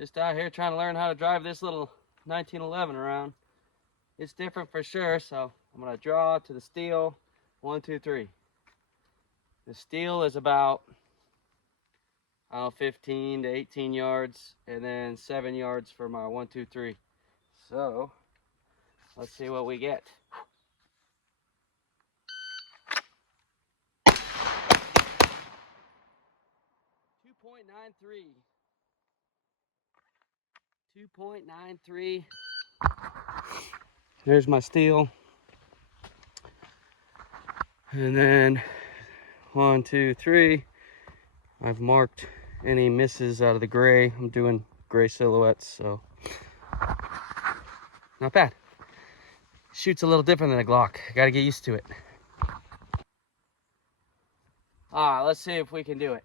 Just out here trying to learn how to drive this little 1911 around. It's different for sure, so I'm gonna draw to the steel. 1, 2, 3. The steel is about, I don't know, 15 to 18 yards, and then 7 yards for my 1, 2, 3. So let's see what we get. 2.93. 2.93. There's my steel. And then 1, 2, 3. I've marked any misses out of the gray. I'm doing gray silhouettes, so not bad. Shoots a little different than a Glock. Gotta get used to it. Let's see if we can do it.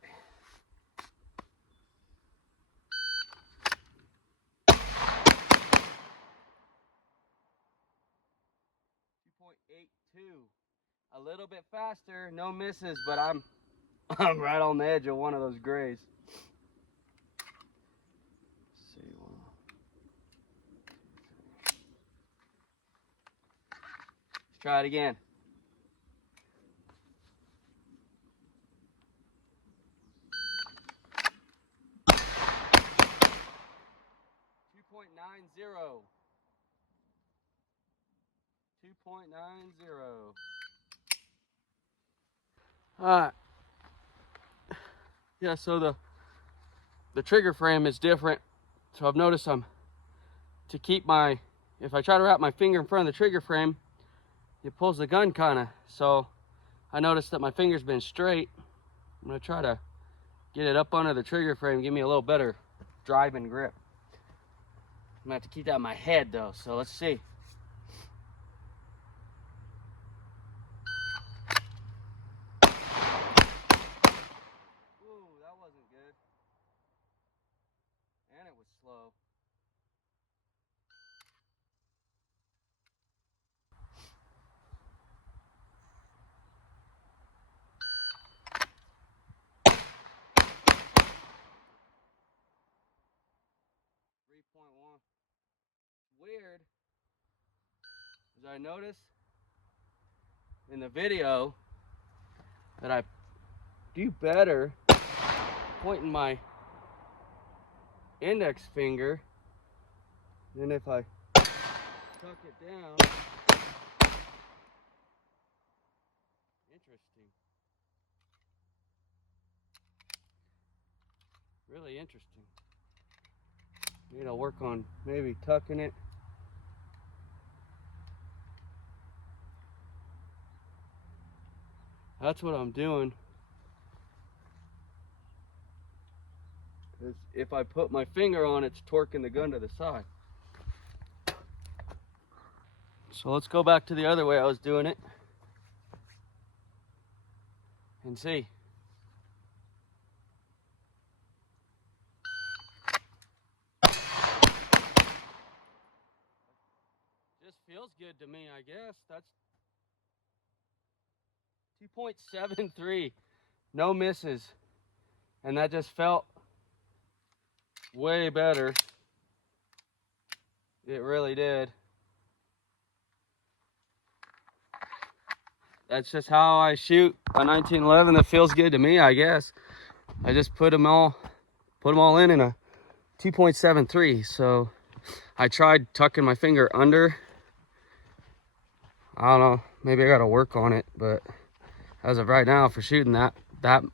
2.82. A little bit faster, no misses, but I'm right on the edge of one of those grays. Let's see, 1, 2, 3. Let's try it again. 2.90. 2.90. Alright. Yeah, so the trigger frame is different. So I've noticed to keep my, if I try to wrap my finger in front of the trigger frame, it pulls the gun kinda. So I noticed that my finger's been straight. I'm gonna try to get it up under the trigger frame, give me a little better driving grip. I'm gonna have to keep that in my head though, so let's see. Ooh, that wasn't good. And it was slow. Weird, as I noticed in the video that I do better pointing my index finger than if I tuck it down. Interesting. Really interesting. Need to work on maybe tucking it. That's what I'm doing. Because if I put my finger on it, it's torquing the gun to the side. So let's go back to the other way I was doing it and see. Just feels good to me, I guess. That's 2.73. No misses. And that just felt way better. It really did. That's just how I shoot a 1911. That feels good to me, I guess. I just put them all in a 2.73. So I tried tucking my finger under. I don't know, maybe I gotta work on it, but as of right now, for shooting that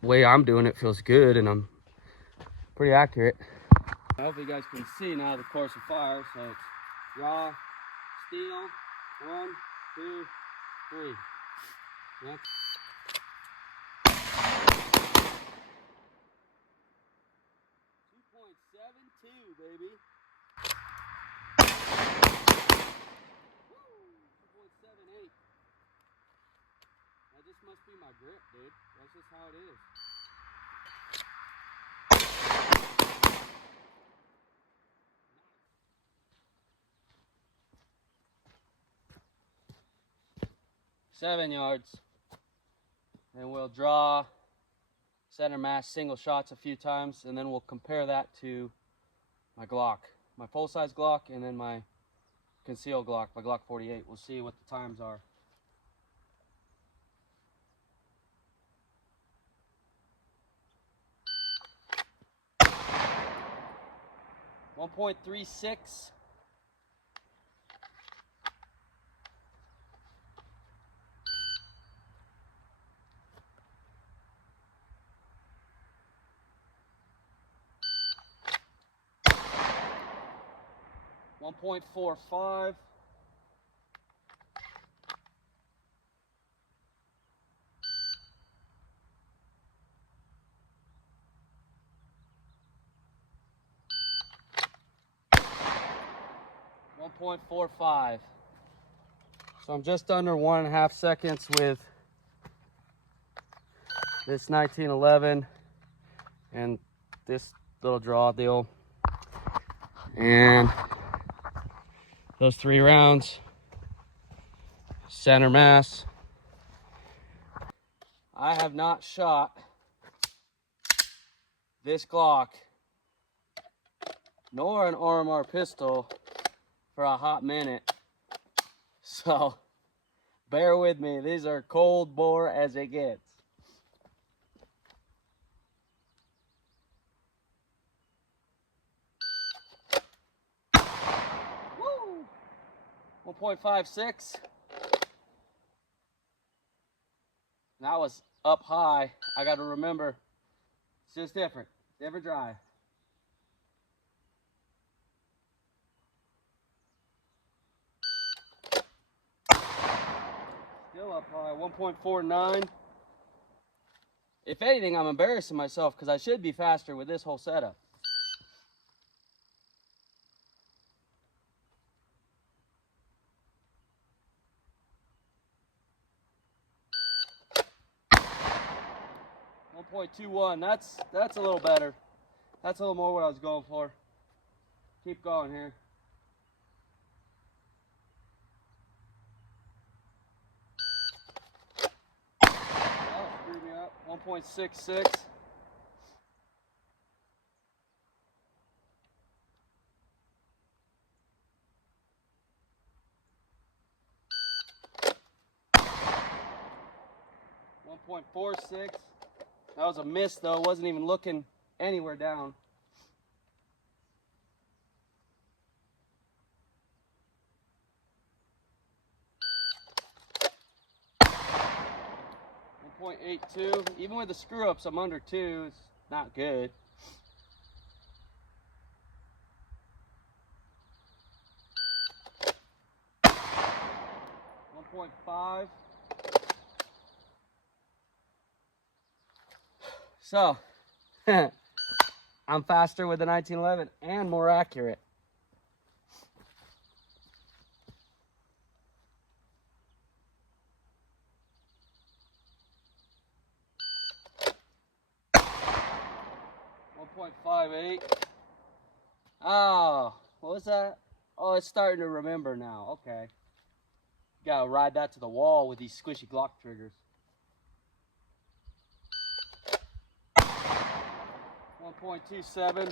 way I'm doing it feels good, and I'm pretty accurate. I hope you guys can see now the course of fire. So it's draw, steel, 1, 2, 3. Next. 2.72, baby. 2.78. That just must be my grip, dude. That's just how it is. Nice. 7 yards. And we'll draw center mass single shots a few times, and then we'll compare that to my Glock, my full-size Glock, and then my concealed Glock, my Glock 48. We'll see what the times are. .36. 1.45. 1.45. So I'm just under 1.5 seconds with this 1911 and this little draw deal. And those 3 rounds, center mass. I have not shot this Glock nor an RMR pistol for a hot minute. So bear with me, these are cold bore as it gets. Woo! 1.56. That was up high. I got to remember, it's just different. Different drive. Still up high. 1.49. If anything, I'm embarrassing myself because I should be faster with this whole setup. .21. That's a little better. That's a little more what I was going for. Keep going here. Oh, screwed me up. 1.66. .46. That was a miss though. Wasn't even looking anywhere down. .82. Even with the screw ups, I'm under 2. It's not good. 1.5. So, I'm faster with the 1911 and more accurate. .58. Oh, what was that? Oh, it's starting to remember now. Okay. Gotta ride that to the wall with these squishy Glock triggers. 1.27.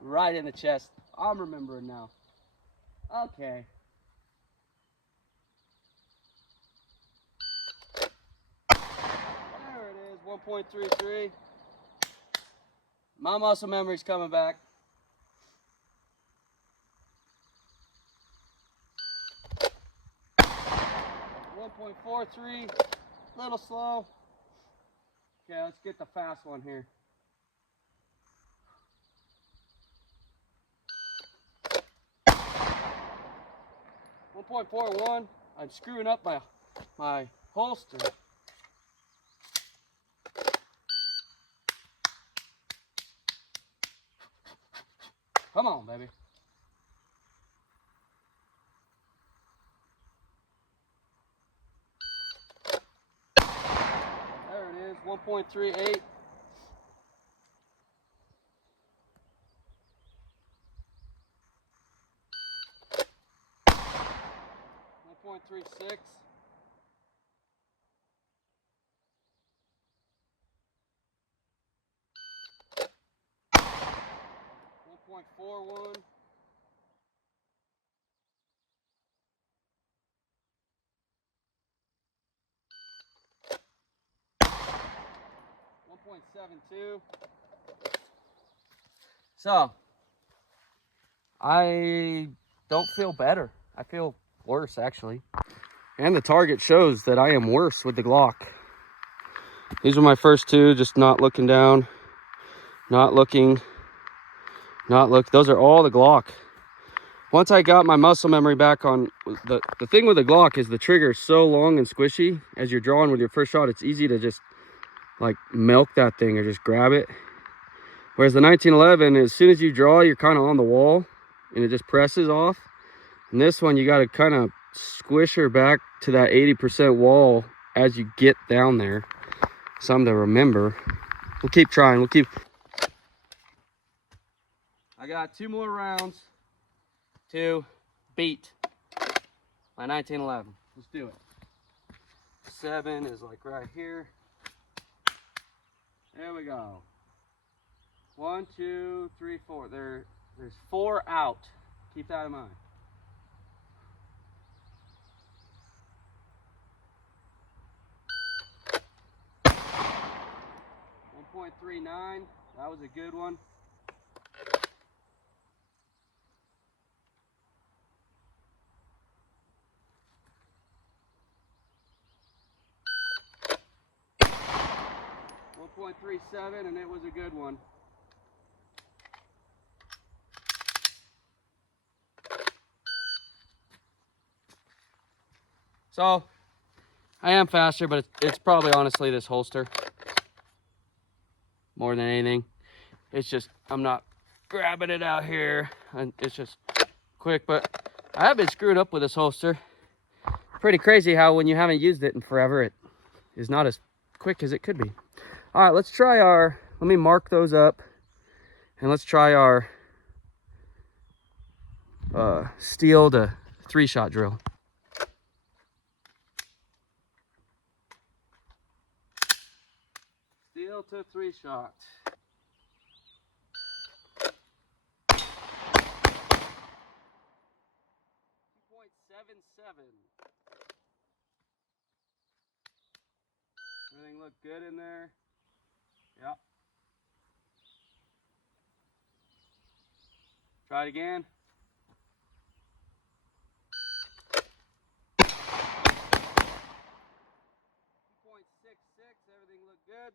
Right in the chest. I'm remembering now. Okay. There it is. 1.33. My muscle memory's coming back. 1.43, a little slow. Okay, let's get the fast one here. .41. I'm screwing up my holster. Come on, baby. There it is, 1.38. .36. 1.41. .7.2. So, I don't feel better. I feel worse, actually. And the target shows that I am worse with the Glock. These are my first two, just not looking down, not looking, not look. Those are all the Glock. Once I got my muscle memory back on, the thing with the Glock is the trigger is so long and squishy. As you're drawing with your first shot, it's easy to just like milk that thing or just grab it. Whereas the 1911, as soon as you draw, you're kind of on the wall and it just presses off. And this one, you got to kind of squish her back to that 80% wall as you get down there. Something to remember. We'll keep trying. We'll keep. I got 2 more rounds to beat my 1911. Let's do it. 7 is like right here. There we go. 1, 2, 3, 4. There's 4 out. Keep that in mind. .39. That was a good one. .37, and it was a good one. So, I am faster, but it's probably honestly this holster. More than anything. It's just, I'm not grabbing it out here. And it's just quick, but I have been screwed up with this holster. Pretty crazy how when you haven't used it in forever, it is not as quick as it could be. All right, let's try our, let me mark those up. And let's try our steel to 3-shot drill. Steel to 3-shot. .77. Everything looked good in there. Yep. Try it again. .66. Everything looked good.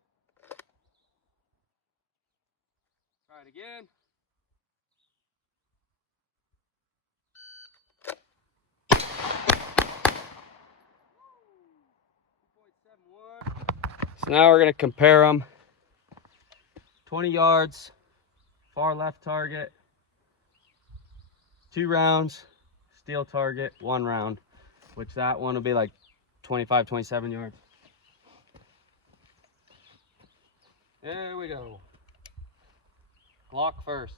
Try it again. So now we're going to compare them. 20 yards, far left target, 2 rounds, steel target, 1 round, which that one will be like 25, 27 yards. There we go. Glock first.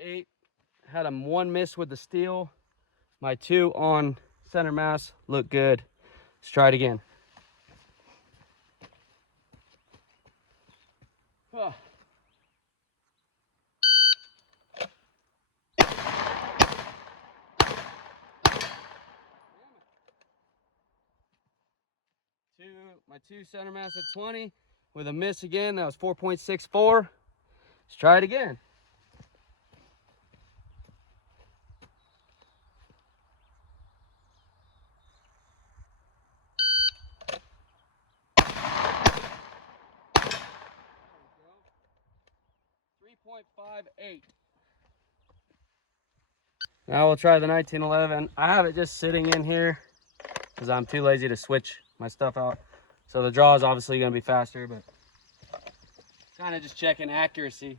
.88. Had 1 miss with the steel. My 2 on center mass look good. Let's try it again. Oh. My 2 center mass at 20 with a miss again. That was 4.64. Let's try it again. There we go. 3.58. Now we'll try the 1911. I have it just sitting in here because I'm too lazy to switch my stuff out. So the draw is obviously going to be faster, but kind of just checking accuracy.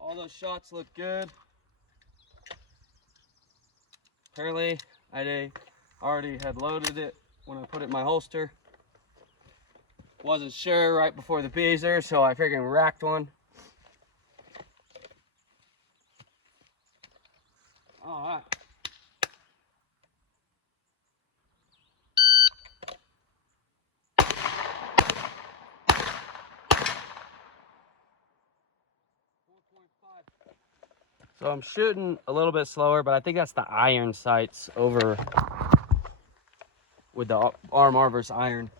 All those shots look good. Apparently, I already had loaded it when I put it in my holster. Wasn't sure right before the beezer, so I freaking racked one. All right. So I'm shooting a little bit slower, but I think that's the iron sights over with the RMR versus iron.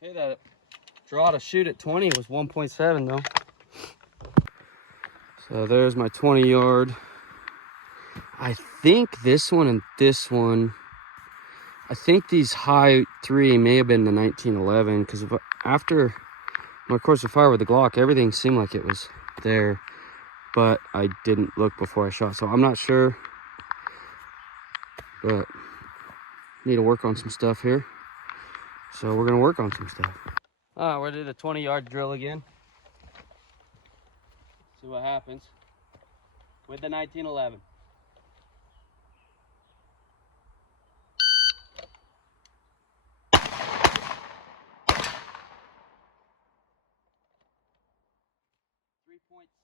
Hey, that draw to shoot at 20 was 1.7 though. So there's my 20 yard. I think this one and this one, I think these high 3 may have been the 1911, because after my course of fire with the Glock, everything seemed like it was there, but I didn't look before I shot, so I'm not sure, but need to work on some stuff here. So we're gonna work on some stuff. All right, we're gonna do the 20 yard drill again. See what happens with the 1911.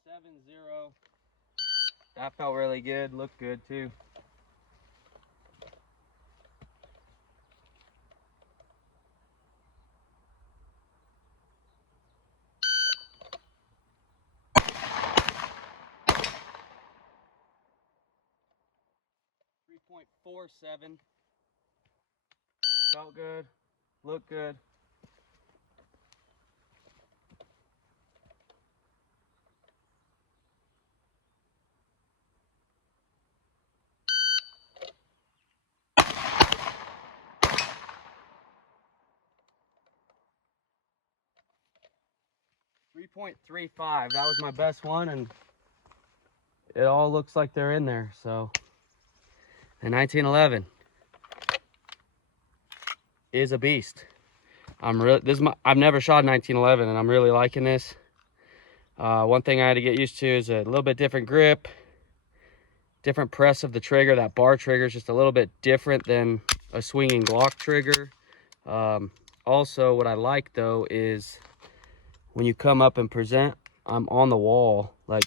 .70. That felt really good. Looked good too. .47. Felt good. Looked good. .35. That was my best one, and it all looks like they're in there. So the 1911 is a beast. I've never shot a 1911, and I'm really liking this. One thing I had to get used to is a little bit different grip, different press of the trigger. That bar trigger is just a little bit different than a swinging Glock trigger. Also, what I like though is when you come up and present, I'm on the wall. Like,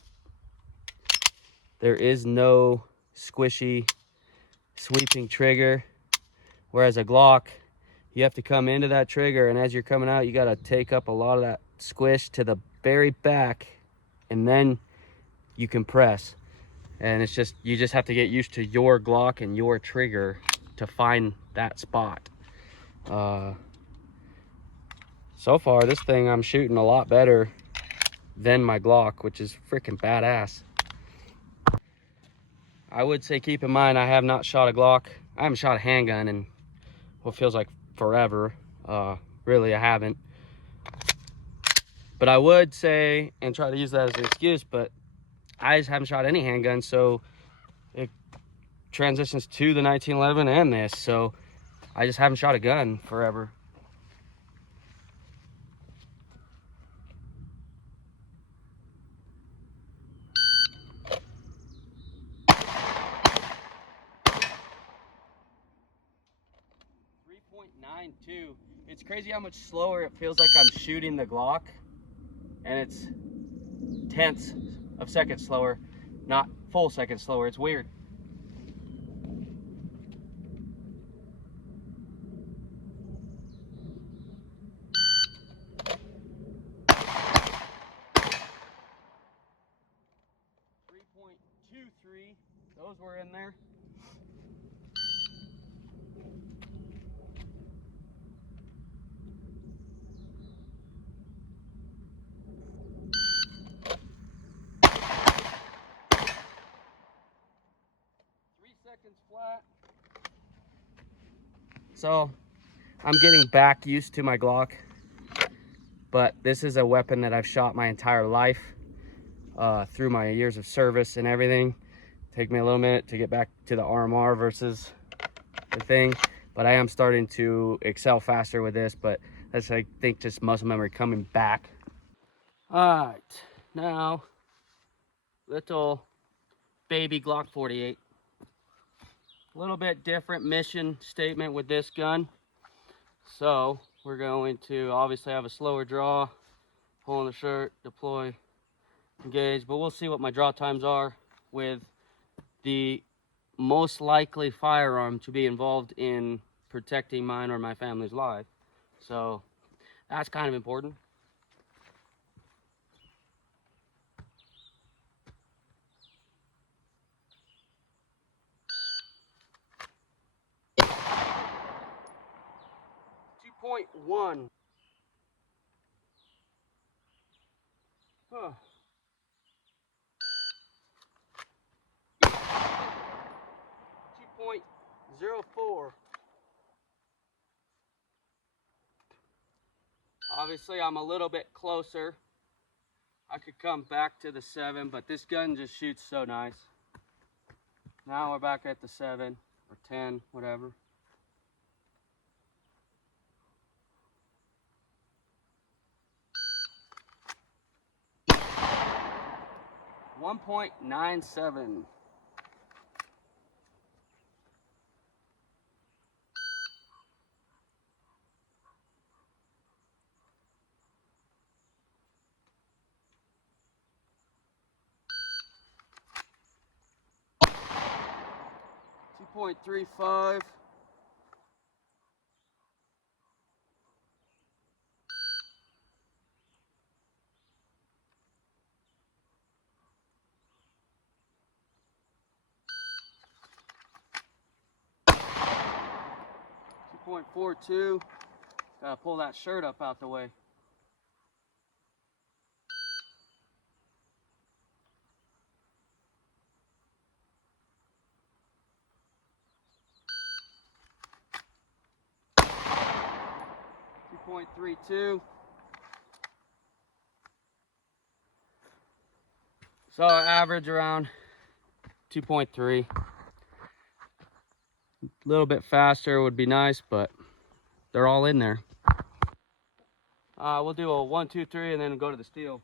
there is no squishy sweeping trigger, whereas a Glock, you have to come into that trigger, and as you're coming out, you got to take up a lot of that squish to the very back, and then you can press. And it's just, you just have to get used to your Glock and your trigger to find that spot. So far, this thing I'm shooting a lot better than my Glock, which is freaking badass. I would say keep in mind, I have not shot a Glock. I haven't shot a handgun in what feels like forever. Really, I haven't. But I would say, and try to use that as an excuse, but I just haven't shot any handgun, so it transitions to the 1911 and this, so I just haven't shot a gun forever. .92. It's crazy how much slower it feels like I'm shooting the Glock, and it's tenths of seconds slower, not full seconds slower. It's weird. .23. Those were in there. Seconds flat. So I'm getting back used to my Glock, but this is a weapon that I've shot my entire life, through my years of service and everything. Take me a little minute to get back to the RMR versus the thing, but I am starting to excel faster with this. But that's, I think, just muscle memory coming back. All right, now little baby Glock 48. A little bit different mission statement with this gun. So we're going to obviously have a slower draw, pull in the shirt, deploy, engage, but we'll see what my draw times are with the most likely firearm to be involved in protecting mine or my family's life. So that's kind of important. .1. Huh. 2.04. Obviously, I'm a little bit closer. I could come back to the 7, but this gun just shoots so nice. Now we're back at the 7 or 10, whatever. .97. 2.35. 2.42. Gotta pull that shirt up out the way. 2.32. So our average around 2.3. A little bit faster would be nice, but they're all in there. We'll do a 1, 2, 3, and then go to the steel.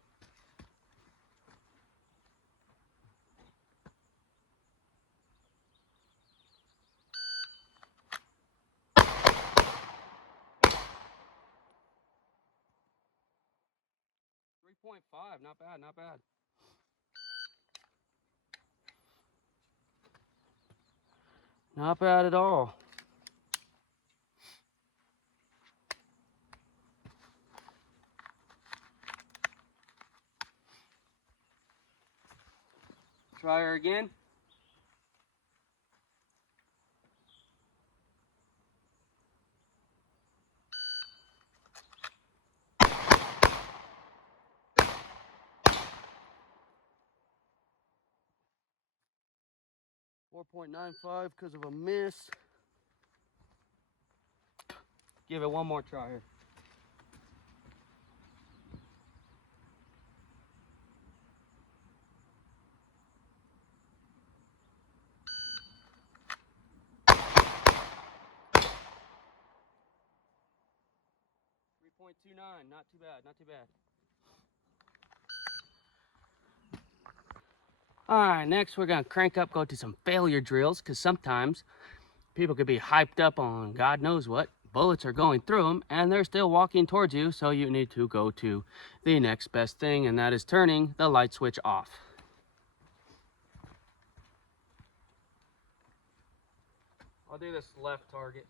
.5, not bad, not bad. Not bad at all. Try her again. .95 because of a miss. Give it one more try here. .29, not too bad, not too bad. All right, next we're gonna crank up, go to some failure drills, because sometimes people could be hyped up on God knows what. Bullets are going through them, and they're still walking towards you, so you need to go to the next best thing, and that is turning the light switch off. I'll do this left target.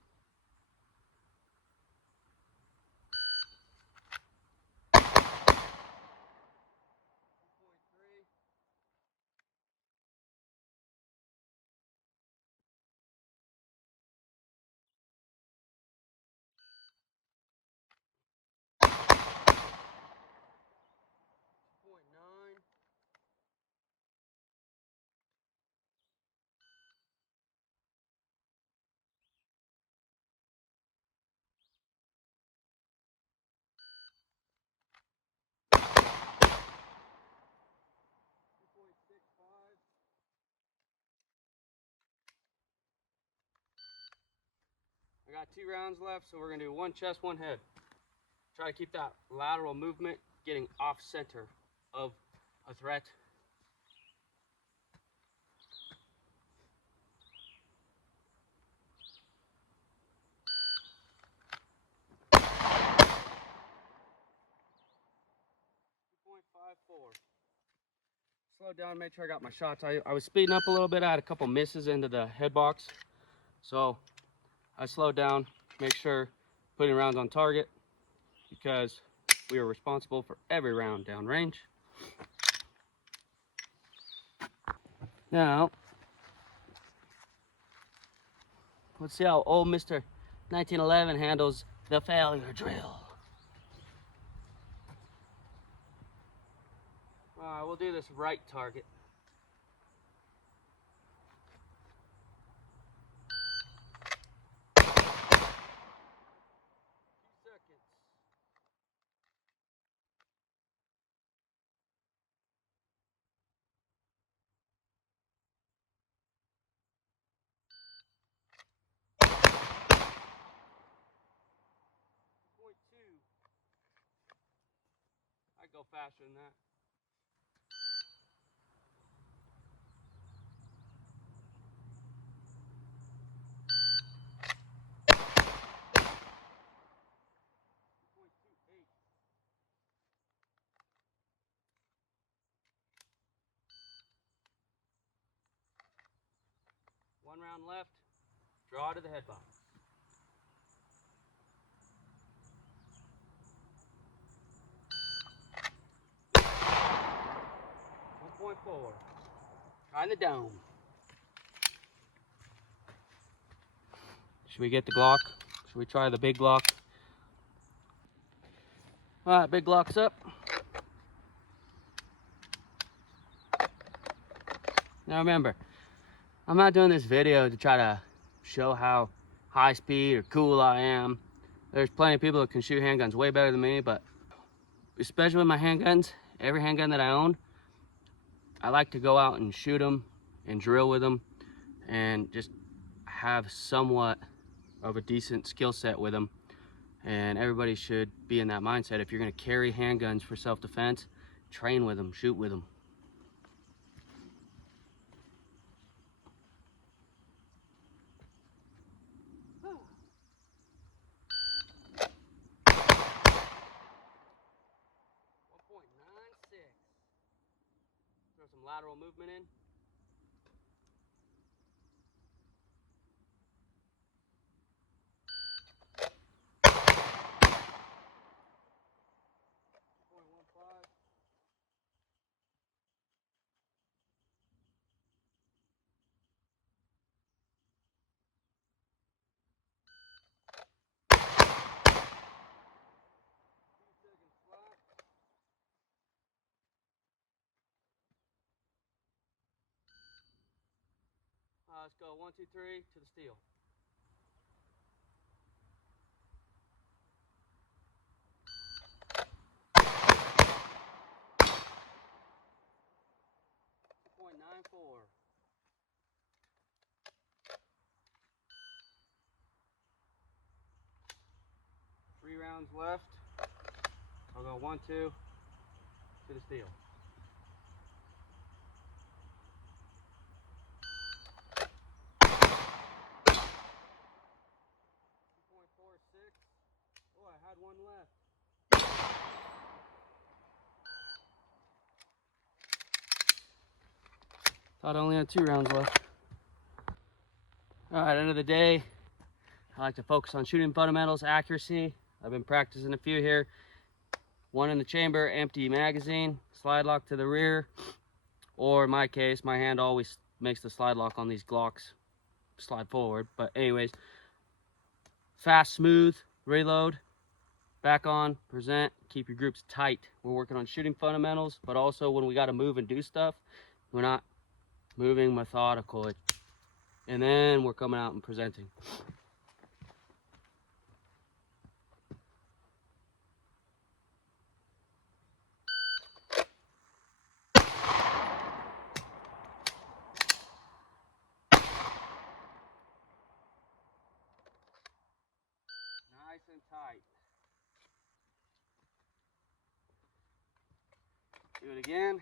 I got 2 rounds left, so we're gonna do 1 chest, 1 head. Try to keep that lateral movement getting off center of a threat. Slowed down, made sure I got my shots. I was speeding up a little bit. I had a couple misses into the head box. So I slowed down, make sure putting rounds on target because we are responsible for every round downrange. Now, let's see how old Mr. 1911 handles the failure drill. Alright, we'll do this right target. I go faster than that. One round left. Draw to the head box. .4. Trying the dome. Should we get the Glock? Should we try the big Glock? Alright, big Glock's up. Now remember, I'm not doing this video to try to show how high speed or cool I am. There's plenty of people that can shoot handguns way better than me, but especially with my handguns, every handgun that I own, I like to go out and shoot them and drill with them and just have somewhat of a decent skill set with them. And everybody should be in that mindset. If you're going to carry handguns for self-defense, train with them, shoot with them. Throw some lateral movement in. Let's go 1, 2, 3 to the steel. .94. 3 rounds left. I'll go 1, 2 to the steel. Oh, I had one left. Thought I only had 2 rounds left. Alright, end of the day, I like to focus on shooting fundamentals, accuracy. I've been practicing a few here. 1 in the chamber, empty magazine, slide lock to the rear, or in my case, my hand always makes the slide lock on these Glocks slide forward. But anyways, fast, smooth, reload, back on, present, keep your groups tight. We're working on shooting fundamentals, but also when we got to move and do stuff, we're not moving methodical. And then we're coming out and presenting. Nice and tight. Do it again.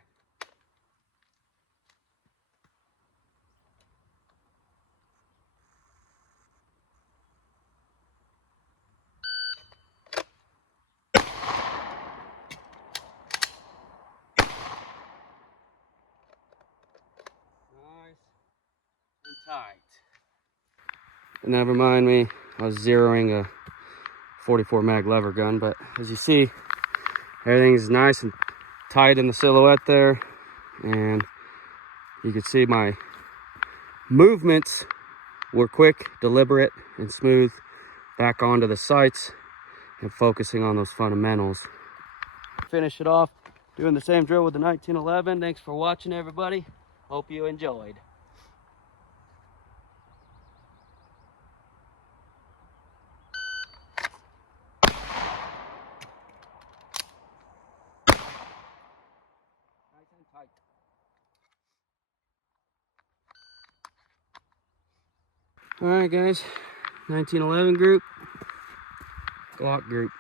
Alright. Never mind me, I was zeroing a 44 mag lever gun, but as you see, everything's nice and tight in the silhouette there, and you can see my movements were quick, deliberate, and smooth back onto the sights and focusing on those fundamentals. Finish it off doing the same drill with the 1911. Thanks for watching, everybody. Hope you enjoyed. Nice and tight. All right, guys, 1911 group, Glock group.